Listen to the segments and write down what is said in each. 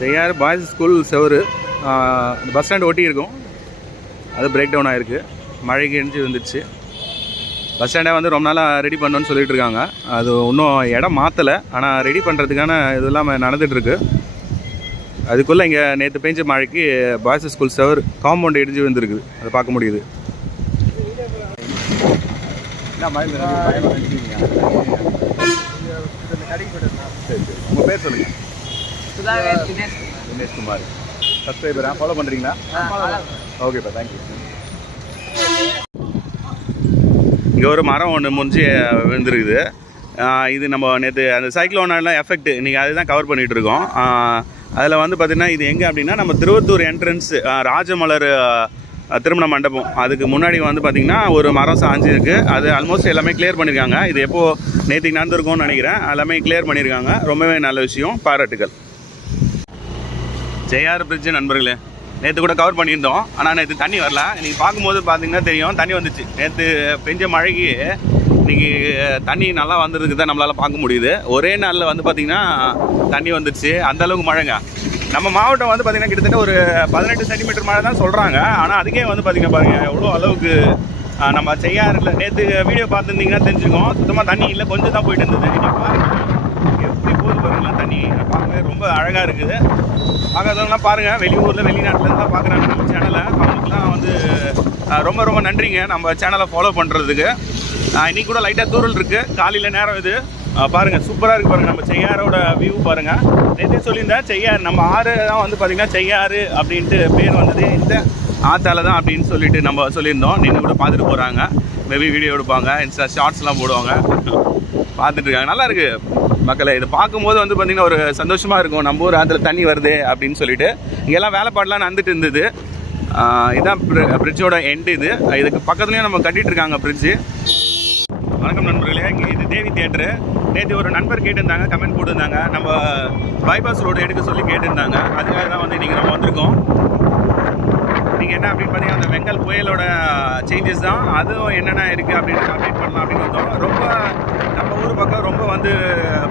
Cheyyar boys school செவரு bus stand ஒட்டி இருக்கும். அது பிரேக் டவுன் ஆகிருக்கு, மழைக்கு எரிஞ்சு வந்துடுச்சு. பஸ் ஸ்டாண்டை வந்து ரொம்ப நாளாக ரெடி பண்ணணும்னு சொல்லிட்டு இருக்காங்க. அது இன்னும் இடம் மாற்றலை, ஆனால் ரெடி பண்ணுறதுக்கான இது இல்லாமல் நடந்துகிட்ருக்கு. அதுக்குள்ளே இங்கே நேற்று பெஞ்ச மழைக்கு பாய்ஸ் ஸ்கூல் செவர் காம்பவுண்ட் இடிஞ்சு வந்துருக்குது, அதை பார்க்க முடியுது. உங்கள் பேர் சொல்லுங்கள். தினேஷ் குமார். சப்ஸ்கிரைபரா? ஃபாலோ பண்ணுறீங்களா? ஓகேப்பா, தேங்க்யூ. இங்கே ஒரு மரம் ஒன்று முறிஞ்சு விழுந்துருக்குது. இது நம்ம நேற்று அந்த சைக்ளோனெல்லாம் எஃபெக்ட் இன்றைக்கி அதுதான் கவர் பண்ணிகிட்டு இருக்கோம். அதில் வந்து பார்த்திங்கன்னா இது எங்கே அப்படின்னா நம்ம திருவத்தூர் என்ட்ரன்ஸ் ராஜமலர் திருமண மண்டபம், அதுக்கு முன்னாடி வந்து பார்த்திங்கன்னா ஒரு மரம் சாஞ்சிருக்கு. அது ஆல்மோஸ்ட் எல்லாமே கிளியர் பண்ணியிருக்காங்க. இது எப்போது நேற்றுக்கு நடந்திருக்கும்னு நினைக்கிறேன். எல்லாமே கிளியர் பண்ணியிருக்காங்க. ரொம்பவே நல்ல விஷயம், பாராட்டுகள். செய்யாறு பிரிட்ஜு நண்பர்களே, நேற்று கூட கவர் பண்ணியிருந்தோம். ஆனால் நேற்று தண்ணி வரல. இன்றைக்கி பார்க்கும்போது பார்த்திங்கன்னா தெரியும் தண்ணி வந்துச்சு. நேற்று பெஞ்ச மழைக்கு இன்றைக்கி தண்ணி நல்லா வந்ததுக்கு தான் நம்மளால் பார்க்க முடியுது. ஒரே நாளில் வந்து பார்த்திங்கன்னா தண்ணி வந்துடுச்சு. அந்தளவுக்கு மழைங்க. நம்ம மாவட்டம் வந்து பார்த்திங்கன்னா கிட்டத்தட்ட ஒரு 18 சென்டிமீட்டர் மழை தான் சொல்கிறாங்க. ஆனால் அதுக்கே வந்து பார்த்திங்கன்னா பாருங்கள் எவ்வளோ அளவுக்கு நம்ம செய்யாறில் நேற்று வீடியோ பார்த்துருந்தீங்கன்னா தெரிஞ்சுக்கோம். சுத்தமாக தண்ணி இல்லை, கொஞ்சம் தான் போயிட்டு இருந்தது. இன்றைக்கி பாருங்கள் எப்படி போகுது பாருங்களா தண்ணி. பார்க்கவே ரொம்ப அழகாக இருக்குது. பார்க்காதவங்களாம் பாருங்கள், வெளியூரில் வெளிநாட்டிலேருந்து தான் பார்க்குறாங்க நம்ம சேனலை. அவங்களுக்குலாம் வந்து ரொம்ப ரொம்ப நன்றிங்க நம்ம சேனலை ஃபாலோ பண்ணுறதுக்கு. இன்றைக்கி கூட லைட்டாக தூரல் இருக்குது, காலையில் நேரம் இது. பாருங்கள் சூப்பராக இருக்குது பாருங்கள். நம்ம செய்யாரோட வியூ பாருங்கள். நேற்றே சொல்லியிருந்தேன் செய்யாறு நம்ம ஆறு தான் வந்து பார்த்திங்கன்னா செய்யாறு அப்படின்ட்டு பேர் வந்தது இந்த ஆத்தால தான் அப்படின்னு சொல்லிட்டு நம்ம சொல்லியிருந்தோம். நின்று கூட பார்த்துட்டு போகிறாங்க. மேபி வீடியோ எடுப்பாங்க, இன்ஸ்டா ஷார்ட்ஸ்லாம் போடுவாங்க, பார்த்துட்டு இருக்காங்க. நல்லா இருக்குது மக்களை. இதை பார்க்கும்போது வந்து பார்த்திங்கன்னா ஒரு சந்தோஷமாக இருக்கும். நம்ம ஊர் ஆற்றுல தண்ணி வருது அப்படின்னு சொல்லிட்டு. இங்கெல்லாம் வேலைப்பாடெலாம் நடந்துட்டு இருந்தது. இதுதான் பிரிட்ஜோட எண்டு. இதுக்கு பக்கத்துலேயும் நம்ம கட்டிகிட்டு இருக்காங்க பிரிட்ஜு. வணக்கம் நண்பர்களே, இங்கே இது தேவி தியேட்டரு. நேற்று ஒரு நண்பர் கேட்டிருந்தாங்க, கமெண்ட் போட்டிருந்தாங்க, நம்ம பைபாஸ் ரோடு எடுக்க சொல்லி கேட்டிருந்தாங்க. அதுக்காக தான் வந்து இன்றைக்கி நம்ம வந்திருக்கோம். நீங்கள் என்ன அப்படின்னு பார்த்தீங்கன்னா அந்த வெங்கல் புயலோட சேஞ்சஸ் தான், அதுவும் என்னென்ன இருக்குது அப்படின்னு அப்டேட் பண்ணலாம் அப்படின்னு வந்தோம். ரொம்ப நம்ம ஊர் பக்கம் ரொம்ப வந்து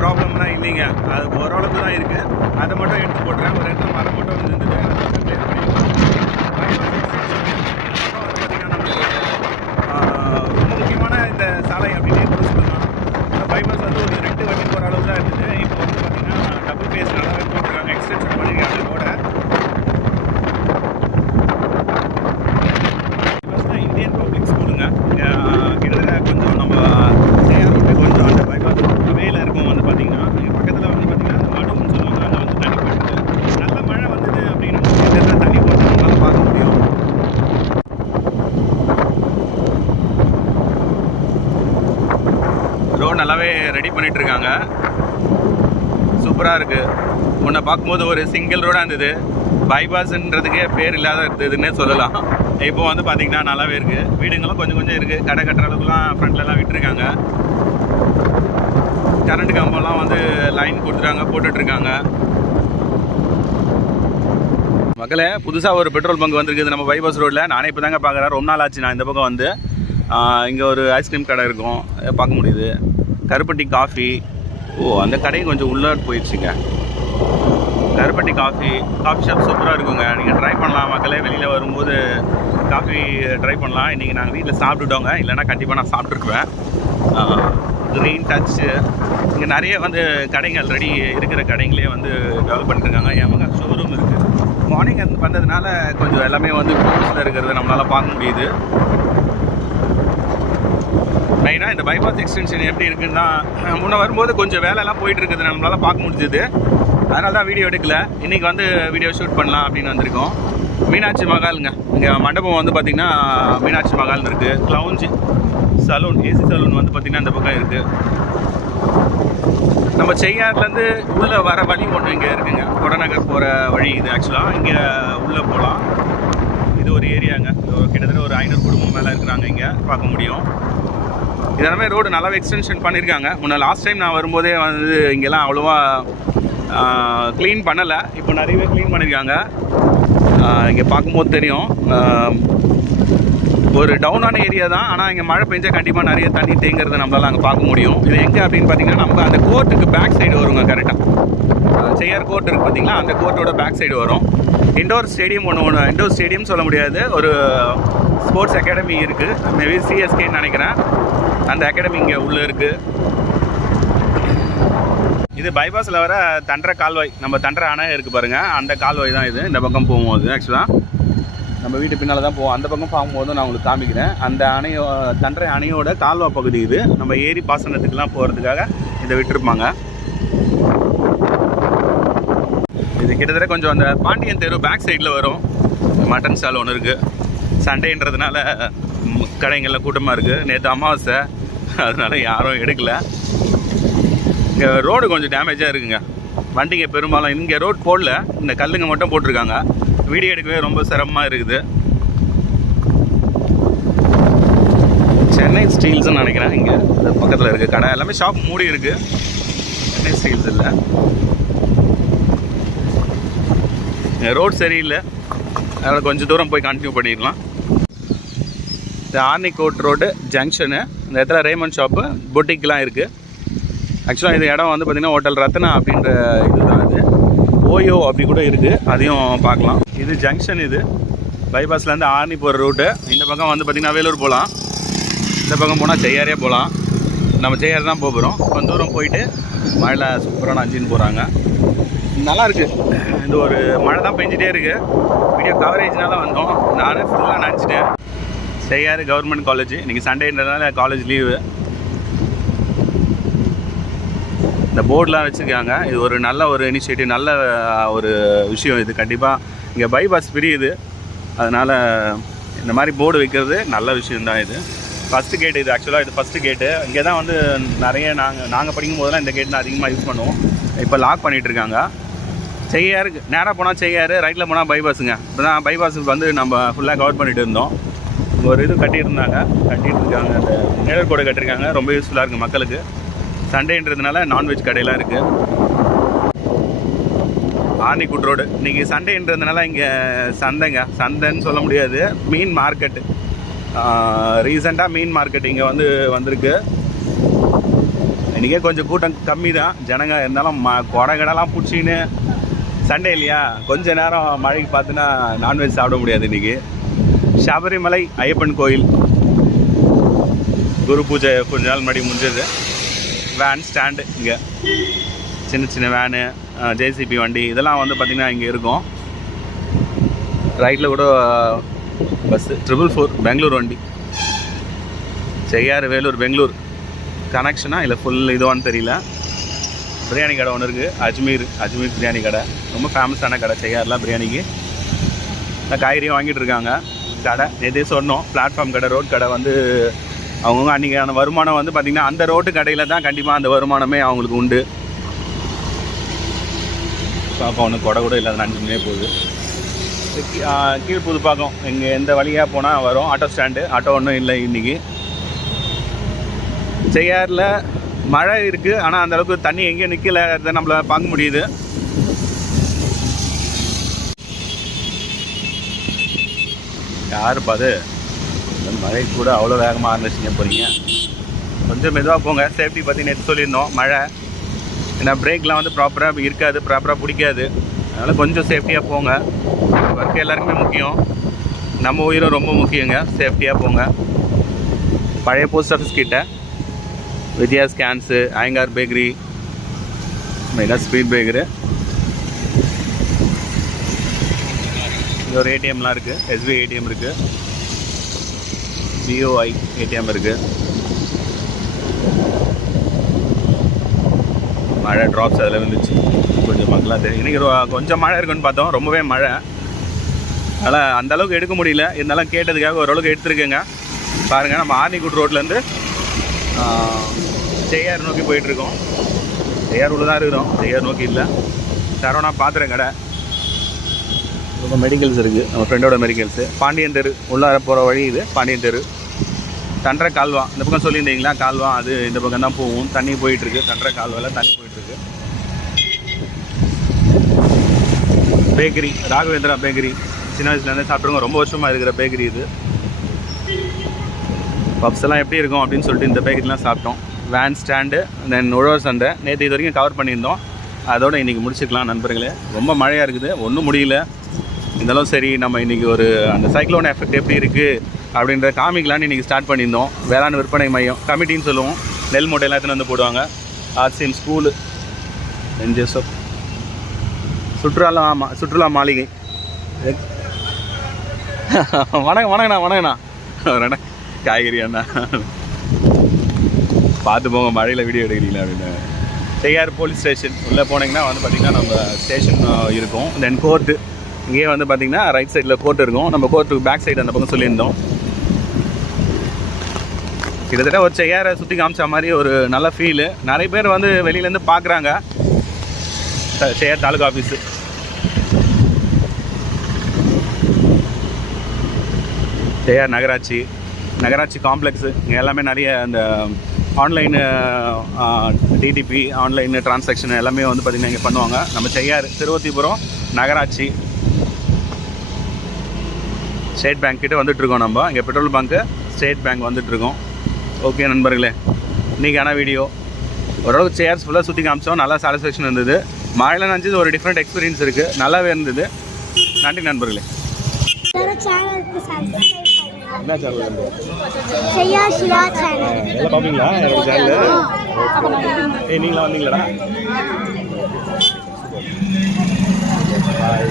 ப்ராப்ளம்லாம் இல்லைங்க, அது ஓரளவுக்கு தான் இருக்குது. அதை மட்டும் எடுத்து போட்டுறேன். ஒரு இடத்துல மரம் மட்டும் வந்து இருந்தது, அதை மட்டும் கிளியர் பண்ணி ரொம்ப முக்கியமான இந்த சாலை அப்படின்னே கூட சொல்லலாம். இந்த பைபாஸ் வந்து ஒரு 2 வண்டி போகிற அளவு தான் இருந்தது. இப்போ வந்து பார்த்திங்கன்னா டபுள் ஃபேஸ் நல்லாவே போட்டிருக்காங்க, எக்ஸ்டென்ஷன் பண்ணியிருக்காங்க கூட. இந்தியன் பப்ளிக் ஸ்கூலுங்க. கிட்டத்தட்ட கொஞ்சம் நம்ம செய்யார் ரோட்டு கொஞ்சம் அந்த பைபாஸ் அவையில் இருக்கும். வந்து பார்த்திங்கன்னா எங்கள் பக்கத்தில் வந்து பார்த்திங்கன்னா அந்த மடுன்னு சொல்லுவாங்க, அங்கே வந்து தண்ணி போயிடுது. நல்ல மழை வந்தது அப்படின்னு தண்ணி போட்டு நம்மளால் பார்க்க முடியும். ரோடு நல்லாவே ரெடி பண்ணிகிட்டு இருக்காங்க, சூப்பராக இருக்குது. முன்ன பார்க்கும்போது ஒரு சிங்கிள் ரோடாக இருந்தது, பைபாஸ்ன்றதுக்கே பேர் இல்லாத இருந்ததுன்னே சொல்லலாம். இப்போ வந்து பார்த்திங்கன்னா நல்லாவே இருக்குது. வீடுங்களும் கொஞ்சம் கொஞ்சம் இருக்குது, கடை கட்டுற அளவுக்குலாம் ஃப்ரண்ட்லலாம் விட்டுருக்காங்க. கரண்ட் கம்பெல்லாம் வந்து லைன் கொடுத்துட்டாங்க, போட்டுட்ருக்காங்க. மக்களே, புதுசாக ஒரு பெட்ரோல் பங்க் வந்துருக்குது நம்ம பைபாஸ் ரோட்டில். நானே இப்போ தாங்க பார்க்குறேன், ரொம்ப நாள் ஆச்சு நான் இந்த பக்கம் வந்து. இங்கே ஒரு ஐஸ்கிரீம் கடை இருக்கும், பார்க்க முடியுது. கருப்பட்டி காஃபி. அந்த கடையும் கொஞ்சம் உள்ளே போயிடுச்சுங்க. கருப்பட்டி காஃபி ஷாப் சூப்பராக இருக்குங்க. நீங்கள் ட்ரை பண்ணலாம் மக்களே. வெளியில் வரும்போது காஃபி ட்ரை பண்ணலாம். இன்றைக்கி நாங்கள் வீட்டில் சாப்பிட்டுட்டோங்க, இல்லைனா கண்டிப்பாக நான் சாப்பிட்ருக்குவேன். க்ரீன் டச்சு இங்கே நிறைய வந்து கடைகள் ரெடி இருக்கிற கடைங்களே வந்து டெவலப் பண்ணிட்டுருக்காங்க. எமங்க ஷோரூம் இருக்குது. மார்னிங் வந்ததுனால கொஞ்சம் எல்லாமே வந்து க்ளோஸில் இருக்கிறத நம்மளால் பார்க்க முடியுது. மெயினாக இந்த பைபாஸ் எக்ஸ்டென்ஷன் எப்படி இருக்குன்னா, முன்னே வரும்போது கொஞ்சம் வேலையெல்லாம் போயிட்டு இருக்குது, நம்மளால் பார்க்க முடிஞ்சுது. அதனால தான் வீடியோ எடுக்கல. இன்றைக்கி வந்து வீடியோ ஷூட் பண்ணலாம் அப்படின்னு வந்திருக்கோம். மீனாட்சி மகாலுங்க. இங்கே மண்டபம் வந்து பார்த்திங்கன்னா மீனாட்சி மகால்னு இருக்குது. க்ளவுஞ்ச் சலூன், ஏசி சலூன் வந்து பார்த்திங்கன்னா இந்த பக்கம் இருக்குது. நம்ம செய்யார்லேருந்து உள்ளே வர வழி ஒன்று இங்கே இருக்குங்க, கொடநகர் போகிற வழி இது. ஆக்சுவலாக இங்கே உள்ளே போகலாம். இது ஒரு ஏரியாங்க, கிட்டத்தட்ட ஒரு 500 குடும்பம் மேலே இருக்கிறாங்க இங்கே, பார்க்க முடியும். இதெல்லாமே ரோடு நல்லாவே எக்ஸ்டென்ஷன் பண்ணியிருக்காங்க. முன்னே லாஸ்ட் டைம் நான் வரும்போதே வந்து இங்கெல்லாம் அவ்வளோவா க்ளீன் பண்ணலை, இப்போ நிறையவே க்ளீன் பண்ணியிருக்காங்க. இங்கே பார்க்கும்போது தெரியும். ஒரு டவுனான ஏரியா தான். ஆனால் இங்கே மழை பெஞ்சால் கண்டிப்பாக நிறைய தண்ணி தேங்கிறத நம்மளால் அங்கே பார்க்க முடியும். இது எங்கே அப்படின்னு பார்த்தீங்கன்னா நம்ம அந்த கோர்ட்டுக்கு பேக் சைடு வருங்க. கரெக்டாக செய்யார் கோர்ட் இருக்குது பார்த்தீங்களா, அந்த கோர்ட்டோட பேக் சைடு வரும். இண்டோர் ஸ்டேடியம் ஒன்று இண்டோர் ஸ்டேடியம் சொல்ல முடியாது, ஒரு ஸ்போர்ட்ஸ் அகாடமி இருக்குது. மேபி சிஎஸ்கேன்னு நினைக்கிறேன். அந்த அகாடமி இங்கே உள்ளே இருக்குது. இது பைபாஸில் வர தண்டரை கால்வாய், நம்ம தண்டரை அணை இருக்குது பாருங்கள், அந்த கால்வாய் தான் இது. இந்த பக்கம் போகும்போது ஆக்சுவலாக நம்ம வீட்டு பின்னால் தான் போவோம். அந்த பக்கம் போகும்போது நான் உங்களுக்கு காமிக்கிறேன். அந்த தண்டரை அணையோட கால்வா பகுதி இது. நம்ம ஏரி பாசனத்துக்கெலாம் போகிறதுக்காக இதை விட்டுருப்பாங்க. இது கிட்டத்தட்ட கொஞ்சம் அந்த பாண்டியன் தெரு பேக் சைடில் வரும். மட்டன் ஸ்டால் ஒன்று இருக்குது. சண்டேன்றதுனால கடைங்களில் கூட்டமாக இருக்குது. நேற்று அமாவாசை, அதனால யாரும் எடுக்கலை. இங்கே ரோடு கொஞ்சம் டேமேஜாக இருக்குங்க. வண்டிங்க பெரும்பாலும் இங்கே ரோட் போடல, இந்த கல்லுங்க மட்டும் போட்டிருக்காங்க. வீடியோ எடுக்கவே ரொம்ப சிரமமாக இருக்குது. சென்னை ஸ்டீல்ஸ்ன்னு நினைக்கிறேன். இங்கே அது பக்கத்தில் இருக்குது கடை. எல்லாமே ஷாப் மூடி இருக்குது. சென்னை ஸ்டீல்ஸ் இல்லை. ரோட் சரியில்லை, அதனால் கொஞ்சம் தூரம் போய் கண்டினியூ பண்ணிடலாம். இந்த ஆர்னிகோட் ரோடு ஜங்ஷனு. இந்த இடத்துல ரேமன் ஷாப்பு, பொட்டிக்லாம் இருக்குது. ஆக்சுவலாக இந்த இடம் வந்து பார்த்திங்கன்னா ஹோட்டல் ரத்னா அப்படின்ற இதுதான். இது ஓயோ அப்படி கூட இருக்குது, அதையும் பார்க்கலாம். இது ஜங்ஷன். இது பைபாஸ்லேருந்து ஆர்னி போகிற ரூட்டு. இந்த பக்கம் வந்து பார்த்திங்கன்னா வேலூர் போகலாம், இந்த பக்கம் போனால் செய்யாரே போகலாம். நம்ம செய்யார் தான் போகிறோம். கொஞ்சம் தூரம் போயிட்டு மழையில் சூப்பரான அஞ்சின்னு போகிறாங்க. நல்லாயிருக்கு. இந்த ஒரு மழை தான் பெஞ்சிட்டே இருக்குது. வீடியோ கவரேஜ்னால வந்தோம். நானும் ஃபுல்லாக நினச்சிட்டேன். செய்யார் கவர்மெண்ட் காலேஜ், இன்றைக்கி சண்டேன்றதுனால காலேஜ் லீவு. இந்த போர்டெலாம் வச்சுருக்காங்க. இது ஒரு நல்ல ஒரு இனிஷியேட்டிவ், நல்ல ஒரு விஷயம். இது கண்டிப்பாக இங்கே பைபாஸ் பிரியுது, அதனால் இந்த மாதிரி போர்டு வைக்கிறது நல்ல விஷயந்தான். இது ஃபஸ்ட்டு கேட்டு. இது ஆக்சுவலாக இது ஃபஸ்ட்டு கேட்டு. இங்கே தான் வந்து நிறைய நாங்கள் படிக்கும் போதெல்லாம் இந்த கேட்டு அதிகமாக யூஸ் பண்ணுவோம். இப்போ லாக் பண்ணிகிட்ருக்காங்க. செய்யாருக்கு நேராக போனால் செய்யார், ரைட்டில் போனால் பைபாஸுங்க. இப்போ தான் பைபாஸுக்கு வந்து நம்ம ஃபுல்லாக கவர் பண்ணிகிட்டு இருந்தோம். ஒரு இது கட்டியிருக்காங்க. அந்த நிழற்கோடு கட்டியிருக்காங்க. ரொம்ப யூஸ்ஃபுல்லாக இருக்குது மக்களுக்கு. சண்டேன்றதுனால நான்வெஜ் கடையெல்லாம் இருக்குது. ஆர்னிகுட் ரோடு இன்றைக்கி சண்டேன்றதுனால இங்கே சந்தைன்னு சொல்ல முடியாது, மீன் மார்க்கெட்டு. ரீசெண்டாக மீன் மார்க்கெட் இங்கே வந்திருக்கு. இன்றைக்கே கொஞ்சம் கூட்டம் கம்மி தான் ஜனங்க இருந்தாலும். கொடை கடைலாம் பிடிச்சின்னு சண்டே இல்லையா, கொஞ்ச நேரம் மழைக்கு பார்த்துன்னா நான்வெஜ் சாப்பிட முடியாது. இன்றைக்கி சபரிமலை ஐயப்பன் கோயில் குரு பூஜை கொஞ்ச நாள் முன்னாடி முடிஞ்சது. வேன் ஸ்டாண்டு இங்கே சின்ன சின்ன வேனு, ஜேசிபி வண்டி இதெல்லாம் வந்து பார்த்திங்கன்னா இங்கே இருக்கும். ரைட்டில் கூட பஸ்ஸு 444 பெங்களூர் வண்டி. செய்யாறு வேலூர் பெங்களூர் கனெக்ஷனா இல்லை ஃபுல் இதுவான்னு தெரியல. பிரியாணி கடை ஒன்று இருக்குது, அஜ்மீர் பிரியாணி கடை. ரொம்ப ஃபேமஸான கடை செய்யாறுலாம் பிரியாணிக்கு. காய்கறியும் வாங்கிட்டு இருக்காங்க. கடை எதே சொன்னோம், பிளாட்ஃபார்ம் கடை, ரோட் கடை வந்து அவங்கவுங்க அன்றைக்கான வருமானம் வந்து பார்த்திங்கன்னா அந்த ரோட்டு கடையில் தான் கண்டிப்பாக அந்த வருமானமே அவங்களுக்கு உண்டு. பாப்பா ஒன்று கொடை கூட இல்லாத நஞ்சுமே போகுது. கீழ் புதுப்பாக்கம் இங்கே எந்த வழியாக போனால் வரும். ஆட்டோ ஸ்டாண்டு, ஆட்டோ ஒன்றும் இல்லை இன்றைக்கி. செய்யாறில் மழை இருக்குது, ஆனால் அந்தளவுக்கு தண்ணி எங்கேயும் நிற்கலை, அதை நம்மளை பார்க்க முடியுது. யாருப்பா அது? மழை கூட அவ்வளோ வேகமாக ஆரம்பிச்சிங்க போகிறீங்க. கொஞ்சம் மெதுவாக போங்க. சேஃப்டி பற்றி நேற்று சொல்லியிருந்தோம். மழை ஏன்னா பிரேக்லாம் வந்து ப்ராப்பராக இருக்காது, ப்ராப்பராக பிடிக்காது. அதனால் கொஞ்சம் சேஃப்டியாக போங்க. ஒர்க் எல்லாருக்குமே முக்கியம், நம்ம உயிரும் ரொம்ப முக்கியங்க. சேஃப்டியாக போங்க. பழைய போஸ்ட் ஆஃபீஸ் கிட்ட Vijaya scans, Iyengar bakery, mega speed bakery, இது ஒரு ஏடிஎம்லாம் இருக்குது. எஸ்பிஐ ஏடிஎம் இருக்குது, பிஓஐ ஏடிஎம் இருக்குது. மழை ட்ராப்ஸ் அதில் இருந்துச்சு. கொஞ்சம் மக்களாக தெரியும். இன்றைக்கி கொஞ்சம் மழை இருக்குன்னு பார்த்தோம், ரொம்பவே மழை. அதனால் அந்தளவுக்கு எடுக்க முடியல. இருந்தாலும் கேட்டதுக்காக ஓரளவுக்கு எடுத்துருக்கேங்க. பாருங்கள், நம்ம ஆர்னிகுட் ரோட்லேருந்து செய்யார் நோக்கி போயிட்டுருக்கோம். செய்யார் உள்ள தான் இருக்கிறோம், செய்யார் நோக்கி இல்லை. சரவணா பாத்திர கடை, ரொம்ப மெடிக்கல்ஸ் இருக்குது. நம்ம ஃப்ரெண்டோட மெடிக்கல்ஸு. பாண்டியன் தெரு உள்ளார போகிற வழி இது. பாண்டியன் தெரு. தண்டரை கால்வா இந்த பக்கம் சொல்லியிருந்தீங்களா, கால்வா அது இந்த பக்கம் தான் போகும். தண்ணி போயிட்டுருக்கு. தண்டரை கால்வாவில் தண்ணி போயிட்டுருக்கு. Bakery Raghavendra bakery. சின்ன வயசுலேருந்து சாப்பிட்ருங்க. ரொம்ப வருஷமாக இருக்கிற பேக்கரி இது. பப்ஸ் எல்லாம் எப்படி இருக்கும் அப்படின்னு சொல்லிட்டு இந்த பேக்கெட்லாம் சாப்பிட்டோம். வேன் ஸ்டாண்டு, தென் உழவர் சந்தை நேற்று இது வரைக்கும் கவர் பண்ணியிருந்தோம். அதோடு இன்றைக்கி முடிச்சுக்கலாம் நண்பர்களே. ரொம்ப மழையாக இருக்குது, ஒன்றும் முடியல. இருந்தாலும் சரி, நம்ம இன்றைக்கி ஒரு அந்த சைக்ளோன் எஃபெக்ட் எப்படி இருக்குது அப்படின்ற காமிக்கலான்னு இன்றைக்கி ஸ்டார்ட் பண்ணியிருந்தோம். வேளாண் விற்பனை மையம் கமிட்டின்னு சொல்லுவோம். நெல் மூட்டை எல்லாத்தையும் வந்து போடுவாங்க. ஆர்சிஎம் ஸ்கூலு, சென்ட் ஜோசப், சுற்றுலா மாளிகை. வணக்கண்ணா காய்கறி அண்ணா, பார்த்து போங்க மழையில் வீடியோ எடுக்கிறீங்களா அப்படின்னு. செய்யார் போலீஸ் ஸ்டேஷன் உள்ளே போனீங்கன்னா வந்து பார்த்திங்கன்னா நம்ம ஸ்டேஷன் இருக்கும். தென் கோர்ட்டு இங்கேயே வந்து பார்த்திங்கன்னா ரைட் சைடில் கோர்ட் இருக்கும். நம்ம கோர்ட்டுக்கு பேக் சைடு அந்த பக்கம் சொல்லியிருந்தோம். கிட்டத்தட்ட ஒரு செய்யாரை சுற்றி காமிச்ச மாதிரி ஒரு நல்ல ஃபீலு. நிறைய பேர் வந்து வெளியிலேருந்து பார்க்குறாங்க. செய்யார் தாலுகா ஆஃபீஸு, செய்யார் நகராட்சி காம்ப்ளெக்ஸு, இங்கே எல்லாமே நிறைய அந்த ஆன்லைனு டிடிபி ஆன்லைன் டிரான்சாக்ஷன் எல்லாமே வந்து பார்த்திங்கன்னா இங்கே பண்ணுவாங்க. நம்ம செய்யார் திருவத்திபுரம் நகராட்சி ஸ்டேட் பேங்க் கிட்டே வந்துட்டுருக்கோம். நம்ம இங்கே பெட்ரோல் பங்க்கு, ஸ்டேட் பேங்க் வந்துட்டுருக்கோம். ஓகே நண்பர்களே, இன்றைக்கான வீடியோ ஓரளவுக்கு சேர்ஸ் ஃபுல்லாக சுற்றி காமிச்சோம். நல்லா சாட்டிஸ்ஃபேக்ஷன் இருந்தது. மழையில் நினச்சது ஒரு டிஃப்ரெண்ட் எக்ஸ்பீரியன்ஸ் இருக்குது, நல்லாவே இருந்தது. நன்றி நண்பர்களே. என்ன சேனல்? செய்யார் சிவா சேனல். எல்லாம் பார்ப்பீங்களா என்னோட சேனல்? நீங்களா வந்தீங்களாடா? பாய்.